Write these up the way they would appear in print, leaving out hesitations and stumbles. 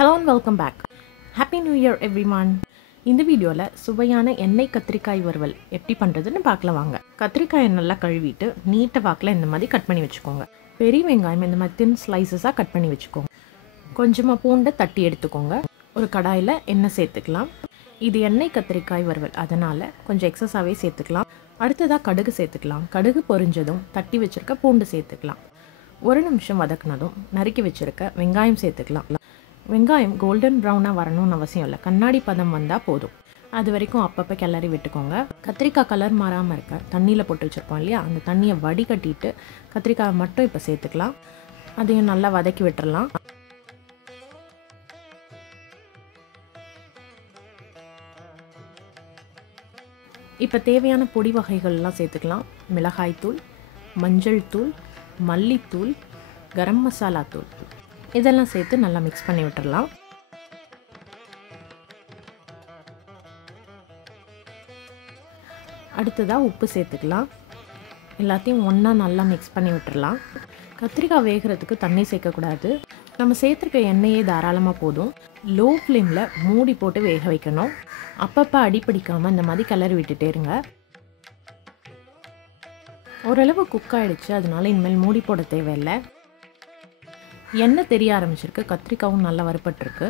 Hello and welcome back. Happy New Year everyone. இந்த வீடியோல சுவையான எண்ணெய் கத்திரிக்காய் வறுவல் எப்படி பண்றதுன்னு பார்க்கலாம் வாங்க. கத்திரிக்காயை நல்லா கழுவிட்டு நீட்ட வாக்குல இந்த மாதிரி கட் பண்ணி வெச்சுக்கோங்க. பெரிய வெங்காயம் இந்த மாதிரி thin slices-ஆ கட் பண்ணி வெச்சுக்கோங்க. கொஞ்சமா பூண்டை தட்டி எடுத்துக்கோங்க. ஒரு கடாயில எண்ணெய் சேர்த்துக்கலாம். இது எண்ணெய் கத்திரிக்காய் வறுவல் அதனால கொஞ்சம் எக்ஸஸாவே சேர்த்துக்கலாம். அடுத்ததா கடுகு சேர்த்துக்கலாம். கடுகு பொரிஞ்சதும் தட்டி வச்சிருக்க பூண்டு சேர்த்துக்கலாம். ஒரு நிமிஷம் வதக்குனதும் நறுக்கி வச்சிருக்க வெங்காயம் சேர்த்துக்கலாம். வெங்காயம் கோல்டன் ப்ரௌனாக வரணும்னு அவசியம் இல்லை, கண்ணாடி பதம் வந்தால் போதும். அது வரைக்கும் அப்பப்போ கிளறி விட்டுக்கோங்க. கத்திரிக்காய் கலர் மாறாமல் இருக்க தண்ணியில் போட்டு வச்சுருப்போம் இல்லையா, அந்த தண்ணியை வடிகட்டிட்டு கத்திரிக்காயை மட்டும் இப்போ சேர்த்துக்கலாம். அதையும் நல்லா வதக்கி விட்டுறலாம். இப்போ தேவையான பொடி வகைகள்லாம் சேர்த்துக்கலாம். மிளகாய்த்தூள், மஞ்சள் தூள், மல்லித்தூள், கரம் மசாலா தூள் இதெல்லாம் சேர்த்து நல்லா மிக்ஸ் பண்ணி விட்டுறலாம். அடுத்ததாக உப்பு சேர்த்துக்கலாம். எல்லாத்தையும் ஒன்றா நல்லா மிக்ஸ் பண்ணி விட்டுறலாம். கத்திரிக்காய் வேகிறதுக்கு தண்ணி சேர்க்கக்கூடாது. நம்ம சேர்த்துருக்க எண்ணெயே தாராளமாக போதும். லோ ஃப்ளேமில் மூடி போட்டு வேக வைக்கணும். அப்பப்போ அடிப்பிடிக்காமல் இந்த மாதிரி கிளறி விட்டுட்டே இருங்க. ஓரளவு குக் ஆகிடுச்சு, அதனால இனிமேல் மூடி போட தேவையில்லை. எண்ணெய் தெரிய ஆரம்பிச்சிருக்கு, கத்திரிக்காவும் நல்லா வறுபட்டிருக்கு.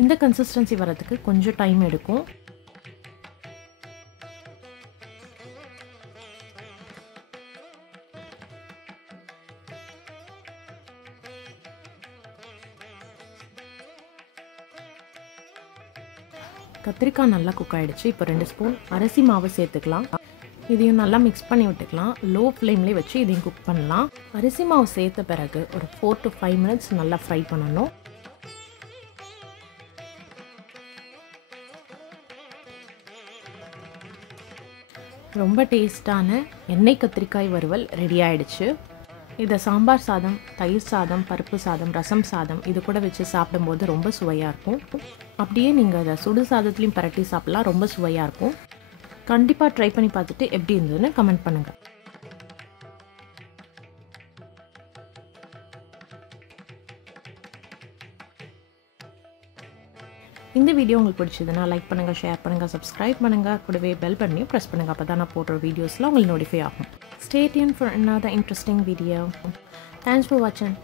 இந்த கன்சிஸ்டன்சி வரதுக்கு கொஞ்சம் டைம் எடுக்கும். கத்திரிக்காய் நல்லா குக் ஆகிடுச்சு. இப்போ 2 ஸ்பூன் அரிசி மாவு சேர்த்துக்கலாம். இதையும் நல்லா மிக்ஸ் பண்ணி விட்டுக்கலாம். லோ ஃப்ளேம்லேயே வச்சு இதையும் குக் பண்ணலாம். அரிசி மாவு சேர்த்த பிறகு ஒரு 4 to 5 minutes நல்லா ஃப்ரை பண்ணணும். ரொம்ப டேஸ்டான எண்ணெய் கத்திரிக்காய் வறுவல் ரெடி ஆயிடுச்சு. இதை சாம்பார் சாதம், தயிர் சாதம், பருப்பு சாதம், ரசம் சாதம் இது கூட வச்சு சாப்பிடும்போது ரொம்ப சுவையாக இருக்கும். அப்படியே நீங்கள் அதை சுடு சாதத்துலேயும் பரட்டி சாப்பிட்லாம், ரொம்ப சுவையாக இருக்கும். கண்டிப்பாக ட்ரை பண்ணி பார்த்துட்டு எப்படி இருந்ததுன்னு கமெண்ட் பண்ணுங்கள். இந்த வீடியோ உங்களுக்கு பிடிச்சதுன்னா லைக் பண்ணுங்கள், ஷேர் பண்ணுங்கள், சப்ஸ்கிரைப் பண்ணுங்கள். கூடவே பெல் பண்ணி ப்ரெஸ் பண்ணுங்கள். அப்போ தான் நான் போடுற வீடியோஸ்லாம் உங்களுக்கு நோட்டிஃபை ஆகும். Stay tuned for another interesting video. Thanks for watching.